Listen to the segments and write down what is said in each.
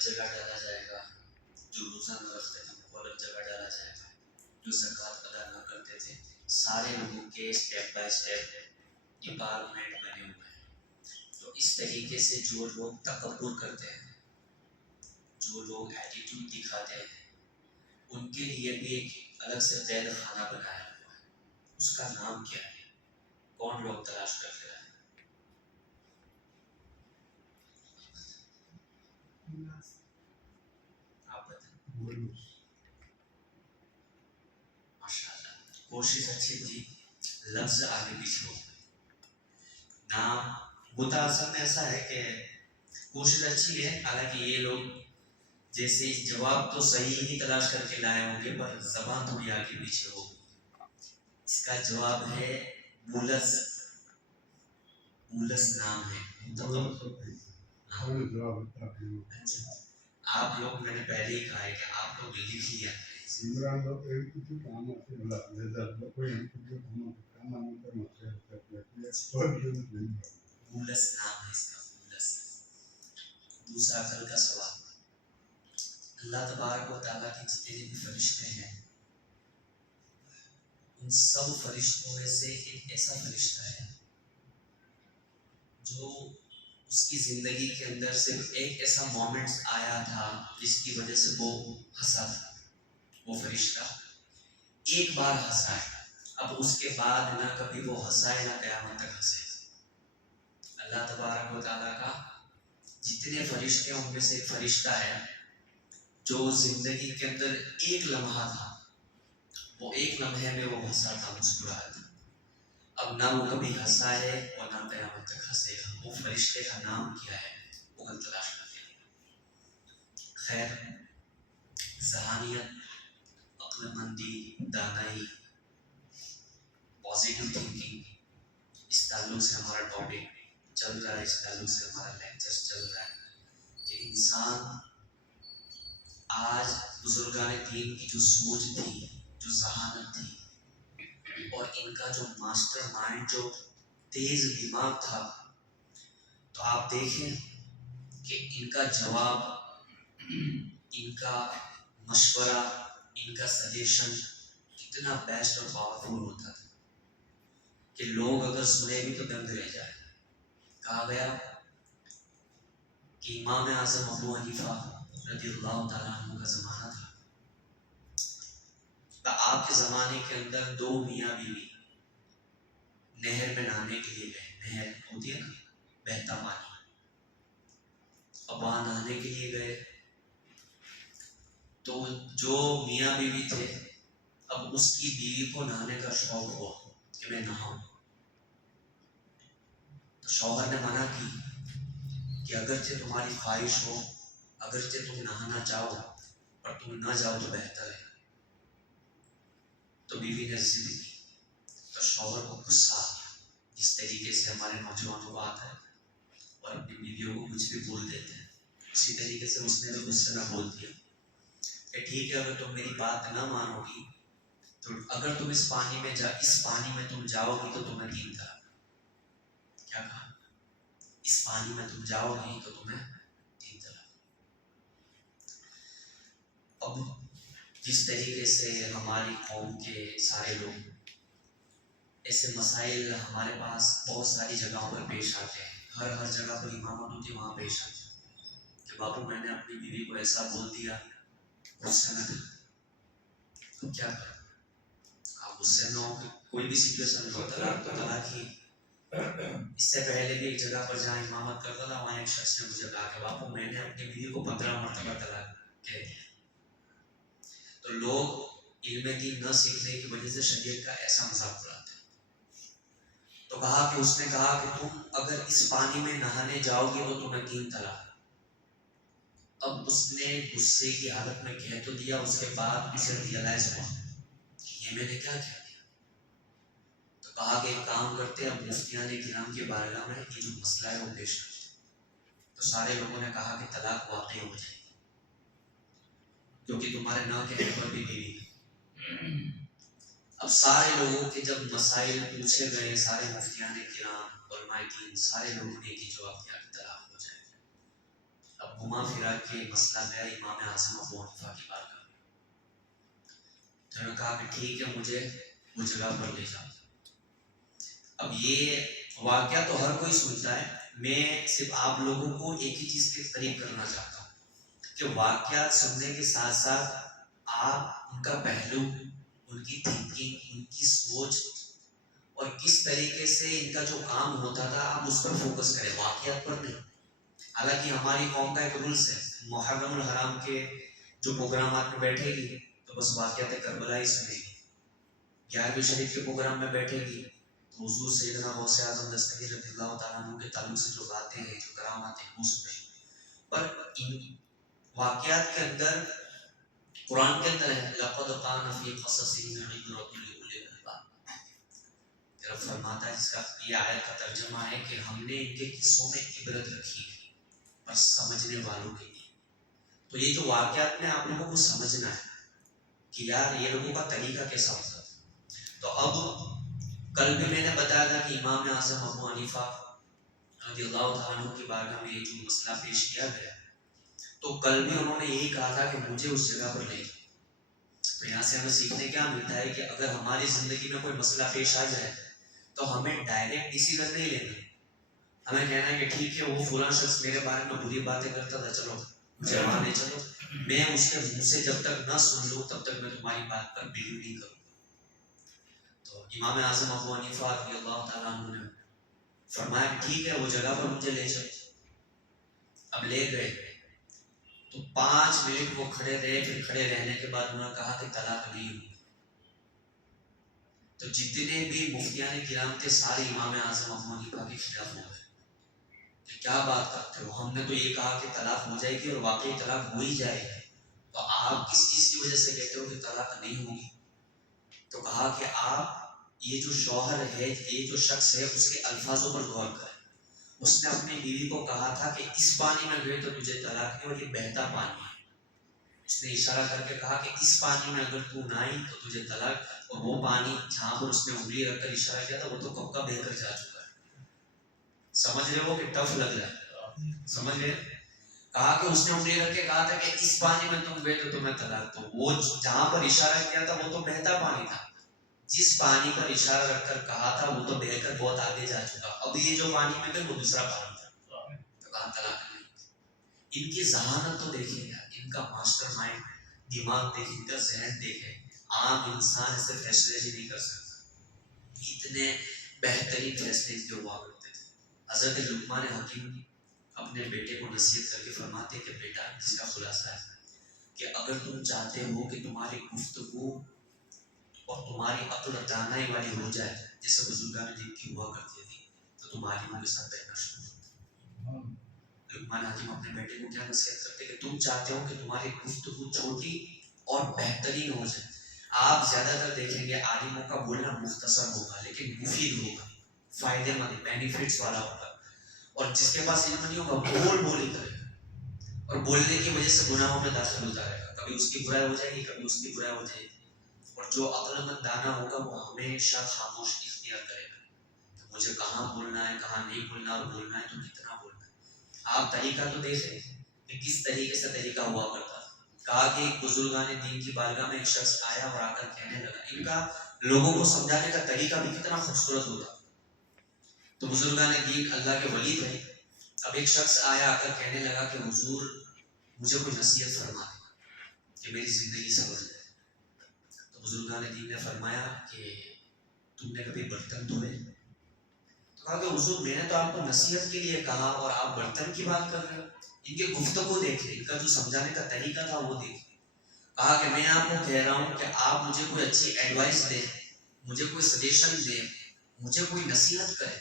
الگ جگہ ڈالا جائے گا، جو روزہ نہ رکھتے تھے ان کو الگ جگہ ڈالا جائے گا، جو زکوٰۃ ادا نہ کرتے تھے سارے لوگوں کے اسٹیپ بائی اسٹیپ ڈپارٹمنٹ بنے ہوئے ہیں۔ تو اس طریقے سے جو لوگ تکبر کرتے ہیں، جو لوگ ایٹیٹیوڈ دکھاتے ہیں، ان کے لیے بھی ایک الگ سے قید خانہ بنایا ہوا ہے۔ اس کا نام کیا ہے؟ کون لوگ تلاش کر کے آئے؟ آپ بتائیں۔ ماشاء اللہ، کوشش اچھی تھی، لفظ آگے پیچھے ہو گئے۔ نام متاثر میں ایسا ہے کہ کوشش اچھی ہے، حالانکہ یہ لوگ جیسے جواب تو صحیح ہی تلاش کر کے لائے ہوں گے پر زبان تھوڑی آگے پیچھے ہوگی۔ اس کا جواب ہے بولس۔ بولس نام ہے۔ آپ لوگ، میں نے پہلے ہی کہا ہے کہ آپ لوگ لکھ لیا بولس نام ہے اس کا، بولس۔ دوسرا کل کا سوال، اللہ تبارک و تعالیٰ کے جتنے بھی فرشتے ہیں ان سب فرشتوں میں سے ایک ایسا فرشتہ ہے جو اس کی زندگی کے اندر صرف ایک ایسا مومنٹ آیا تھا جس کی وجہ سے وہ ہنسا تھا۔ وہ فرشتہ ایک بار ہنسا ہے، اب اس کے بعد نہ کبھی وہ ہنسائے نہ قیامت تک ہنسے۔ اللہ تبارک و تعالیٰ کا جتنے فرشتے ہیں ان میں سے ایک فرشتہ ہے جو زندگی کے اندر ایک لمحہ تھا، وہ ایک لمحے میں وہ ہنسا تھا، مسکرایا تھا۔ اب نہ وہ کبھی ہنسا ہے اور نہ قیامت تک ہنسے گا۔ وہ فرشتے کا نام کیا ہے؟ وہ کل تلاش کرتے ہیں۔ خیر، ذہانیت، عقل مندی، دانائی، پازیٹیو تھنکنگ، اس تعلق سے ہمارا ٹاپک چل رہا ہے، اس تعلق سے ہمارا لیکچر چل رہا ہے کہ انسان آج بزرگان دین کی جو سوچ تھی، جو ذہانت تھی، اور ان کا جو ماسٹر مائنڈ، جو تیز دماغ تھا، تو آپ دیکھیں کہ ان کا جواب، ان کا مشورہ، ان کا سجیشن کتنا بیسٹ اور پاورفل ہوتا تھا کہ لوگ اگر سنے بھی تو دنگ رہ جائے۔ کہا گیا کہ امام اعظم ابو حنیفہ رضی اللہ تعالیٰ عنہ کا زمانہ تھا، تو آپ کے زمانے کے اندر دو میاں بیوی نہر میں نہانے کے لیے گئے۔ نہر ہوتی ہے نا، بہتا پانی، اب وہاں نہانے کے لیے گئے تو جو میاں بیوی تھے، اب اس کی بیوی کو نہانے کا شوق ہوا کہ میں نہاؤں، تو شوہر نے منع کی کہ اگرچہ تمہاری خواہش ہو، اگرچہ تم نہانا چاہو، پر تم نہ جاؤ تو بہتر ہے۔ تو بیوی نے ضد کی، تو شوہر کو غصہ آ گیا، جس طریقے سے ہمارے نوجوانوں کو آتا ہے اور اپنی بیویوں کو کچھ بھی بول دیتے ہیں، اسی طریقے سے اس نے بھی غصے میں بول دیا کہ ٹھیک ہے، اگر تم میری بات نہ مانو گی تو اگر تم اس پانی میں تم جاؤ گی تو تمہیں 3 طلاق۔ کیا کہا؟ اس پانی میں تم جاؤ گی تو تمہیں 3 طلاق۔ اب جس طریقے سے ہماری قوم کے سارے لوگ، ایسے مسائل ہمارے پاس بہت ساری جگہوں پر پیش آتے ہیں، ہر جگہ پر امامت ہوتی ہے، وہاں پیش آتے ہیں کہ بابو میں نے اپنی بیوی کو ایسا بول دیا، غصے میں تھا، تو کیا کریں؟ آپ غصے میں ہو کہ کوئی بھی سچویشن ہو، طلاق تو طلاق ہی۔ اس سے پہلے بھی ایک جگہ پر جہاں امامت کرتا تھا، وہاں ایک شخص نے مجھے کہا کہ باپو میں نے اپنی بیوی کو 15 مرتبہ طلاق کہہ دیا۔ تو لوگ علم دین نہ سیکھنے کی وجہ سے شریعت کا ایسا مذاق اڑاتے ہیں۔ تو کہا کہ اس نے کہا کہ تم اگر اس پانی میں نہانے جاؤ گے تو تمہیں 3 طلاق۔ اب اس نے غصے کی حالت میں کہہ تو دیا، اس کے بعد اسے ریئلائز ہوا کہ یہ میں نے کیا کہہ دیا۔ تو کہا کہ ایک کام کرتے ہیں، اب مفتیان کرام کی بارگاہ میں یہ جو مسئلہ ہے وہ پیش کرتے ہیں۔ تو سارے لوگوں نے کہا کہ طلاق واقع ہو جائے گی، کیونکہ تمہارے نہ کہنے پر بھی بیوی ہے۔ اب سارے لوگوں کے جب مسائل پوچھے گئے، سارے مفتیان کرام، علماء دین، سارے لوگوں نے ایک ہی جواب دیا کہ طلاق ہو جائے گا۔ اب گھما پھرا کے مسئلہ گیا امام اعظم ابو حنیفہ کی بارگاہ میں. تو انہوں نے کہا کہ ٹھیک ہے مجھے وہ جگہ پر لے جاؤ. اب یہ واقعہ تو ہر کوئی سنتا ہے، میں صرف آپ لوگوں کو ایک ہی چیز کے قریب کرنا چاہتا ہوں کہ واقعات سننے کے ساتھ ساتھ آپ ان کا پہلو، ان کی تھنکنگ، ان کی سوچ اور کس طریقے سے ان کا جو کام ہوتا تھا آپ اس پر فوکس کریں، واقعات پر نہیں. حالانکہ ہماری قوم کا ایک رولس ہے، محرم الحرام کے جو پروگرامات میں بیٹھے گی تو بس واقعات کربلا ہی سنے گی. 11ویں شریف کے پروگرام میں بیٹھے گی تو حضور سیدنا غوث اعظم دستگیر رضی اللہ تعالیٰ عنہ کے تعلق سے جو باتیں ہیں، جو کرامات ہیں وہ سنیں گی. پر ان واقعات کے اندر قرآن کے اندر ہے لَقَدْ كَانَ فِي قَصَصِهِمْ عِبْرَةٌ لِأُولِي الْأَلْبَابِ. رب فرماتا ہے، جس کا یہ آیت کا ترجمہ ہے کہ ہم نے ان کے قصوں میں عبرت رکھی ہے پر سمجھنے والوں کے لیے. تو یہ جو واقعات میں آپ لوگوں کو سمجھنا ہے کہ یار یہ لوگوں کا طریقہ کیسا ہوتا ہے. تو اب کل بھی میں نے بتایا تھا کہ امام اعظم ابو حنیفہ رضی اللہ تعالیٰ عنہ کی بارگاہ میں یہ جو مسئلہ پیش کیا گیا تو کل بھی انہوں نے یہی کہا تھا کہ مجھے اس جگہ پر لے جاؤ. تو یہاں سے ہمیں سیکھنے کیا ملتا ہے کہ اگر ہماری زندگی میں کوئی مسئلہ پیش آ جائے تو ہمیں ڈائریکٹ ڈیسیژن نہیں لینا. ہمیں کہنا ہے کہ ٹھیک ہے وہ فلاں شخص میرے بارے میں بری باتیں کرتا تھا، چلو مجھے وہاں لے چلو، میں اس کے منہ سے جب تک نہ سن لوں تب تک میں تمہاری بات پر بلیو نہیں کروں. تو امام اعظم ابو حنیفہ رضی اللہ تعالیٰ عنہ نے فرمایا کہ ٹھیک ہے وہ جگہ پر مجھے لے چلو. اب لے گئے تو 5 منٹ وہ کھڑے رہے، پھر کھڑے رہنے کے بعد انہوں نے کہا کہ طلاق نہیں ہوئی. تو جتنے بھی مفتیان کرام تھے سارے امام اعظم ابو حنیفہ کے خلاف ہو گئے کہ کیا بات کرتے ہو، ہم نے تو یہ کہا کہ طلاق ہو جائے گی اور واقعی طلاق ہو ہی جائے گی، تو آپ کس چیز کی وجہ سے کہتے ہو کہ طلاق نہیں ہوگی. تو کہا کہ آپ یہ جو شوہر ہے، یہ جو شخص ہے، اس کے الفاظوں پر غور کریں. اس نے اپنی بیوی کو کہا تھا کہ اس پانی میں گئے تو تجھے طلاق نہیں، اور یہ بہتا پانی ہے. اس نے اشارہ کر کے کہا کہ اس پانی میں اگر تو نہ آئی تو تجھے طلاق. اور وہ پانی جہاں پر اس نے انگلی رکھ کر اشارہ کیا تھا وہ تو کب کا بہہ کر جا چکا ہے. سمجھ رہے ہو کہ ٹف لگ رہا ہے؟ سمجھ رہے؟ کہا کہ اس نے انگلی رکھ کے کہا تھا کہ اس پانی میں تم گئے تو تمہیں طلاق. تو وہ جہاں پر اشارہ کیا تھا وہ تو بہتا پانی تھا، جس پانی پر اشارہ رکھ کر کہا تھا وہ تو بہہ کر بہت آگے جا چکا. اب یہ جو پانی میں گئے وہ دوسرا پانی تھا. تو کہا طلاق نہیں. ان کی ذہانت تو دیکھیں یار، ان کا ماسٹر مائنڈ دماغ دیکھیں، ان کا ذہن دیکھیں. عام انسان ایسے فیصلے ہی نہیں کر سکتا. اتنے بہترین فیصلے جو ہوا کرتے تھے. حضرت لقمان حکیم اپنے بیٹے کو نصیحت کر کے فرماتے کہ بیٹا، جس کا خلاصہ ہے کہ اگر تم چاہتے ہو کہ تمہاری گفتگو اور تمہاری عقل دانائی والی ہو جائے جیسے بزرگان دین کی ہوا کرتی تھی، تو تمہاری ان کے ساتھ بیٹھنا شروع کرو. لقمان حکیم اپنے بیٹے کو کیا نصیحت کرتے کہ تم چاہتے ہو کہ تمہاری گفتگو چھوٹی اور بہترین ہو جائے. آپ زیادہ تر دیکھیں گے عالموں کا بولنا مختصر ہوگا لیکن مفید ہوگا، فائدے مند، بینیفٹس والا ہوگا. اور جس کے پاس علم نہیں ہوگا بول ہی کرے گا اور بولنے کی وجہ سے گناہوں میں داخل ہوتا رہے گا. کبھی اس کی برائی ہو جائے گی، کبھی اس کی برائی ہو جائے گی. اور جو عقل مند دانا ہوگا وہ ہمیشہ خاموش اختیار کرے گا کہ مجھے کہاں بولنا ہے، کہاں نہیں بولنا، اور بولنا ہے تو کتنا بولنا ہے. آپ طریقہ تو دیکھیں کہ کس طریقے سے طریقہ ہوا کرتا تھا. کہا کہ ایک بزرگان دین کی بارگاہ میں ایک شخص آیا اور آ کر کہنے لگا، ان کا لوگوں کو سمجھانے کا طریقہ بھی کتنا خوبصورت ہوتا. تو بزرگان دین اللہ کے ولی تھے. اب ایک شخص آیا آ کر کہنے لگا کہ حضور مجھے کوئی نصیحت فرما دیں کہ میری زندگی سنور جائے. تو بزرگان دین نے فرمایا کہ تم نے کبھی برتن دھوئے؟ تو کہا کہ حضور میں نے تو آپ کو نصیحت کے لیے کہا اور آپ برتن کی بات کر رہے ہو. ان کے گفتگو دیکھیں، ان کا جو سمجھانے کا طریقہ تھا وہ دیکھیں. کہا کہ میں آپ کو کہہ رہا ہوں کہ آپ مجھے کوئی اچھی ایڈوائس دیں، مجھے کوئی سجیشن دیں، مجھے کوئی نصیحت کریں،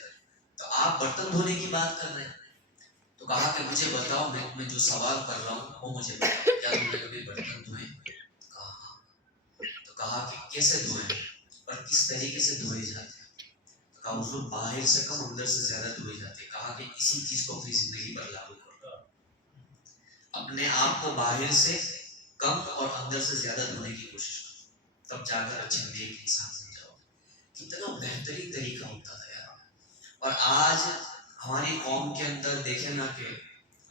تو آپ برتن دھونے کی بات کر رہے ہیں. تو کہا کہ مجھے بتاؤ، میں جو سوال کر رہا ہوں وہ مجھے بتاؤ، کیا تم نے کبھی برتن دھوئے؟ کہا ہاں. تو کہا کہ کیسے دھوئے اور کس طریقے سے دھوئے جاتے ہیں؟ تو کہا حضور باہر سے کم اندر سے زیادہ دھوئے جاتے ہیں. کہا کہ اسی چیز کو اپنی زندگی پر لاگو کرو، اپنے آپ کو باہر سے کم اور اندر سے زیادہ دھونے کی کوشش کرو، تب جا کر اچھے نیک انسان بن جاؤ. کتنا بہترین طریقہ ہوتا تھا یار. اور آج ہماری قوم کے اندر دیکھیں نا کہ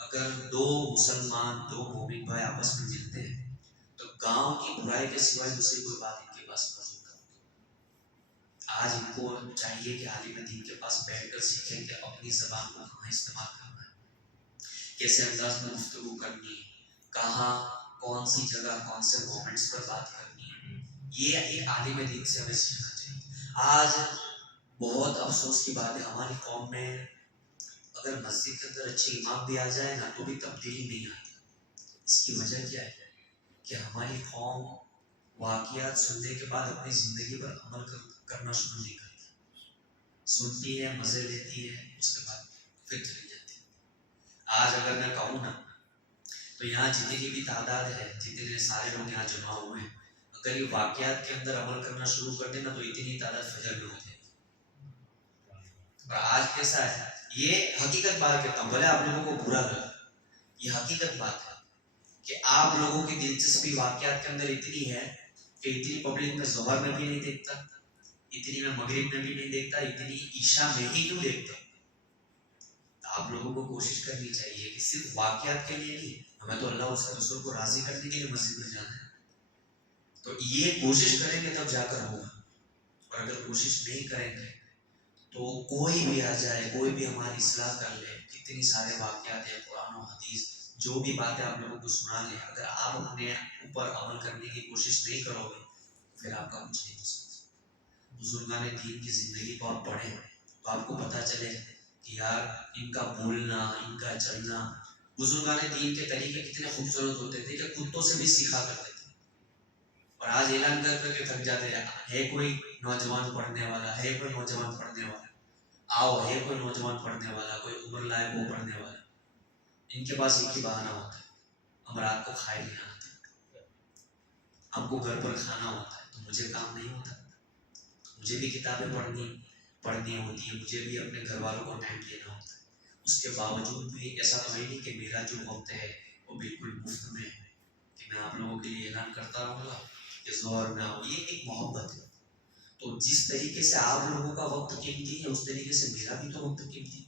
اگر دو مسلمان دو مومن بھائی آپس میں ملتے ہیں تو گاؤں کی برائی کے سوائے دوسری کوئی بات ان کے پاس موجود ہے۔ آج ان کو چاہیے کہ عالم دین کے پاس بیٹھ کر سیکھیں کہ اپنی زبان کو کہاں استعمال کرنا ہے، کیسے انداز میں گفتگو کرنی ہے، کہاں کون سی جگہ کون سے مومنٹس پر بات کرنی ہے، یہ ایک عالم دین سے ہمیں سیکھنا چاہیے۔ آج بہت افسوس کی بات ہے ہماری قوم میں اگر مسجد کے اندر اچھے امام بھی آ جائے نا تو بھی تبدیلی نہیں آتی۔ اس کی وجہ کیا ہے کہ ہماری قوم واقعات سننے کے بعد اپنی زندگی پر عمل کرنا شروع نہیں کرتی، سنتی ہے، مزے لیتی ہے، اس کے بعد پھر چلی جاتی ہے۔ آج اگر میں کہوں نا تو یہاں جتنی بھی تعداد ہے، جتنے سارے لوگ یہاں جمع ہوئے ہیں، اگر یہ واقعات کے اندر عمل کرنا شروع کر دیں نا تو اتنی تعداد فجر میں ہوتی ہے۔ اور آج کیسا ہے، یہ حقیقت بات کہتا ہوں، بھلے آپ لوگوں کو برا لگا، یہ حقیقت بات ہے کہ آپ لوگوں کی دلچسپی واقعات کے اندر اتنی ہے کہ اتنی پبلک میں ظہر میں بھی نہیں دیکھتا، اتنی میں مغرب میں بھی نہیں دیکھتا، اتنی عشاء میں ہی کیوں دیکھتا۔ آپ لوگوں کو کوشش کرنی چاہیے کہ صرف واقعات کے لیے نہیں، ہمیں تو اللہ اور اس کے رسول کو راضی کرنے کے لیے مسجد میں جانا ہے، تو یہ کوشش کریں گے تب جا کر ہوگا۔ اور اگر کوشش نہیں کریں گے تو کوئی بھی آ جائے، کوئی بھی ہماری اصلاح کر لے، کتنی سارے واقعات ہیں قرآن و حدیث، جو بھی باتیں آپ لوگوں کو سنا لیں، اگر آپ اپنے اوپر عمل کرنے کی کوشش نہیں کرو گے پھر آپ کا کچھ نہیں ہو سکتا۔ بزرگان دین کی زندگی کو آپ پڑھیں تو آپ کو پتہ چلے کہ یار ان کا بولنا، ان کا چلنا، بزرگان دین کے طریقے کتنے خوبصورت ہوتے تھے کہ کتوں سے بھی سیکھا کرتے تھے۔ اور آج اعلان کر کر کے تھک جاتے ہیں، ہے کوئی نوجوان پڑھنے والا، ہے کوئی نوجوان پڑھنے والا، آؤ ہے کوئی نوجوان پڑھنے والا، کوئی عمر لائق وہ پڑھنے والا۔ ان کے پاس ایک ہی بہانہ ہوتا ہے، ہم رات کو کھائے نہیں آتے، ہم کو گھر پر کھانا ہوتا ہے تو مجھے کام نہیں ہوتا، مجھے بھی کتابیں پڑھنی ہوتی ہیں، مجھے بھی اپنے گھر والوں کو ٹائم دینا ہوتا ہے۔ اس کے باوجود بھی ایسا تو ہے نہیں کہ میرا جو وقت ہے وہ بالکل مفت میں ہے کہ میں آپ لوگوں کے لیے اعلان کرتا رہوں گا کہ ظہر میں آؤ۔ یہ ایک محبت ہے، تو جس طریقے سے آپ لوگوں کا وقت قیمتی ہے اس طریقے سے میرا بھی تو وقت قیمتی ہے۔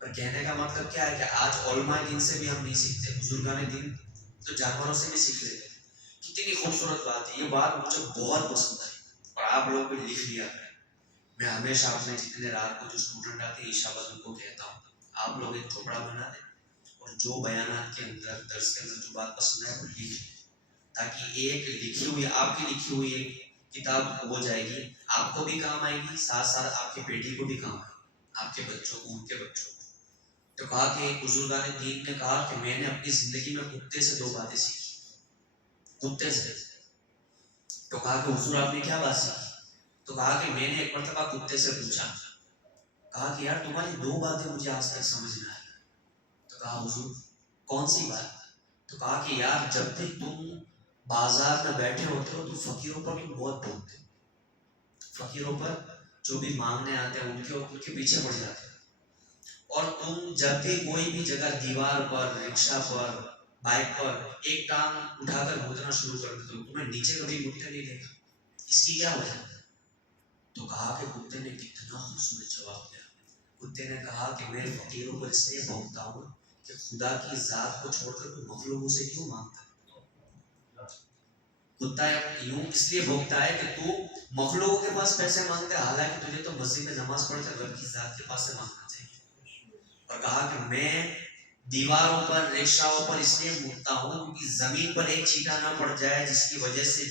پر کہنے کا مطلب کیا ہے کہ آج علماء دین سے بھی ہم نہیں سیکھتے، بزرگان دین تو جانوروں سے بھی سیکھ لیتے ہیں۔ کتنی خوبصورت بات ہے، یہ بات مجھے بہت پسند آئی اور آپ لوگوں کو لکھ لیا ہے۔ میں ہمیشہ اپنے جتنے رات کو جو اسٹوڈنٹ آتے ہیں عشاء بعد ان کو کہتا ہوں آپ لوگ ایک ٹکڑا بنا دیں اور جو بیانات کے اندر درس کے اندر جو بات پسند ہے وہ لکھ لیں، تاکہ ایک لکھی ہوئی آپ کی لکھی ہوئی ایک کتاب ہو جائے گی، آپ کو بھی کام آئے گی، ساتھ ساتھ آپ کی بیٹی کو بھی کام آئے گی، آپ کے بچوں کو، ان کے بچوں کو۔ تو کہا کہ بزرگان دین نے کہا کہ میں نے اپنی زندگی میں کتے سے دو باتیں سیکھی، کتے سے۔ تو کہا کہ حضور آپ نے کیا بات سیکھی؟ تو کہا کہ میں نے ایک مرتبہ کتے سے پوچھا، کہا کہ یار تمہاری دو باتیں مجھے آج تک سمجھ نہ آئی۔ تو کہا حضور کون سی بات؟ تو کہا کہ یار جب بھی تم بازار میں بیٹھے ہوتے ہو تو فقیروں پر تم بہت بولتے ہو، فقیروں پر جو بھی مانگنے آتے ہیں ان کے پیچھے پڑ جاتے ہو، اور تم جب بھی کوئی بھی جگہ دیوار پر، رکشہ پر، بائک پر ایک ٹانگ اٹھا کر گھومنا شروع کر دیتے ہو، تمہیں نیچے کبھی گھٹنے نہیں دیکھا، اس کی کیا وجہ؟ تو کہا کہ کتے نے کتنا خوبصورت جواب دیا، کتے نے کہا کہ میں فقیروں پر اس لیے بھونکتا ہوں کہ خدا کی ذات کو چھوڑ کر تو مخلوقوں سے کیوں مانگتا ہے؟ کتا یوں اس لیے بھونکتا ہے کہ تو مخلوقوں کے پاس پیسے مانگتا ہے، حالانکہ تجھے تو مسجد میں نماز پڑھ کر رب کی ذات کے پاس سے مانگنا چاہیے۔ اور کہا کہ میں دیواروں پر، رکشاؤں پر اس لیے مڑتا ہوں کیونکہ زمین پر ایک چیٹا نہ پڑ جائے جس کی وجہ سے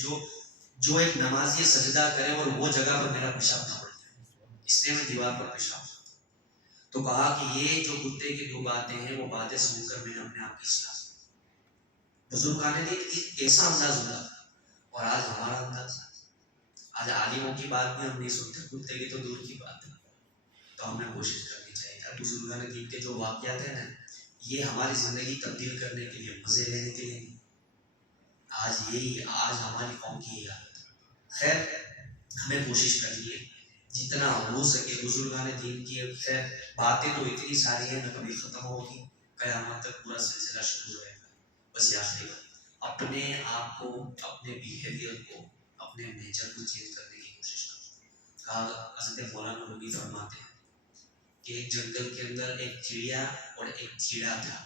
جو ایک نمازی سجدہ کرے اور وہ جگہ پر میرا پیشاب نہ پڑ جائے، اس لیے میں دیوار پر پیشاب کرتا ہوں۔ تو کہا کہ یہ جو کتے کی دو باتیں ہیں وہ باتیں سن کر میں نے اپنے آپ کی اصلاح کی۔ بزرگان دین ایسا انداز ہوتا تھا، اور آج ہمارا انداز، آج عالموں کی بات بھی ہم نہیں سنتے، کتے کی تو دور کی بات ہے۔ تو ہمیں کوشش کرنی چاہیے بزرگان دین کے جو واقعات ہیں نا یہ ہماری زندگی تبدیل کرنے کے لیے، مزے لینے کے لیے نہیں۔ آج ہماری قوم کی یہ حالت ہے۔ خیر ہمیں کوشش کرنی ہے جتنا ہو سکے بزرگان دین کی، خیر باتیں تو اتنی ساری ہیں نہ کبھی ختم ہوگی، قیامت تک پورا سلسلہ شروع رہے گا۔ بس یہ آخری بات، اپنے آپ کو، اپنے بیہیویئر کو، اپنے نیچر کو چینج کرنے کی کوشش کرو۔ کہا حضرت مولانا رومی فرماتے ہیں کہ ایک جنگل کے اندر ایک چڑیا اور ایک چیڑا تھا،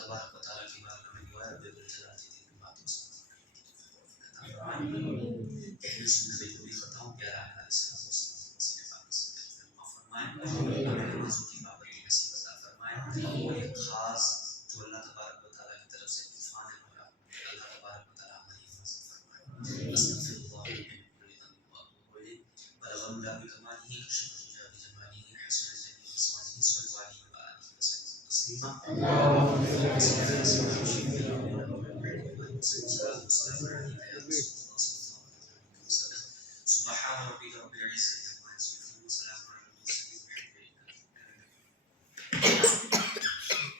تبارک و تعالیٰ کی بارگاہ میں دعا ہے رب الجلال کی تین باتوں سے اہل سنت بالکل خطاؤں کے آرام علیہ السلام وسیلے پاک سے معاف فرمائیں، ہمیں نمازوں کی پابندی نصیب عطا فرمائیں، اور ایک خاص جو اللہ تبارک و تعالیٰ کی طرف سے طوفان ہے ہمارا، اللہ تبارک و تعالیٰ ہماری حفاظت فرمائے۔ استغفر اللہ من كل ذنب واتوب الیہ، بلغ العلا بکمالہ کشف الحجاب بجمالہ حسن الجمیل بصفاته صلوا علیہ وآلہ وسلم تسلیما۔ اللهم صل على سيدنا محمد وعلى آله وصحبه وسلم۔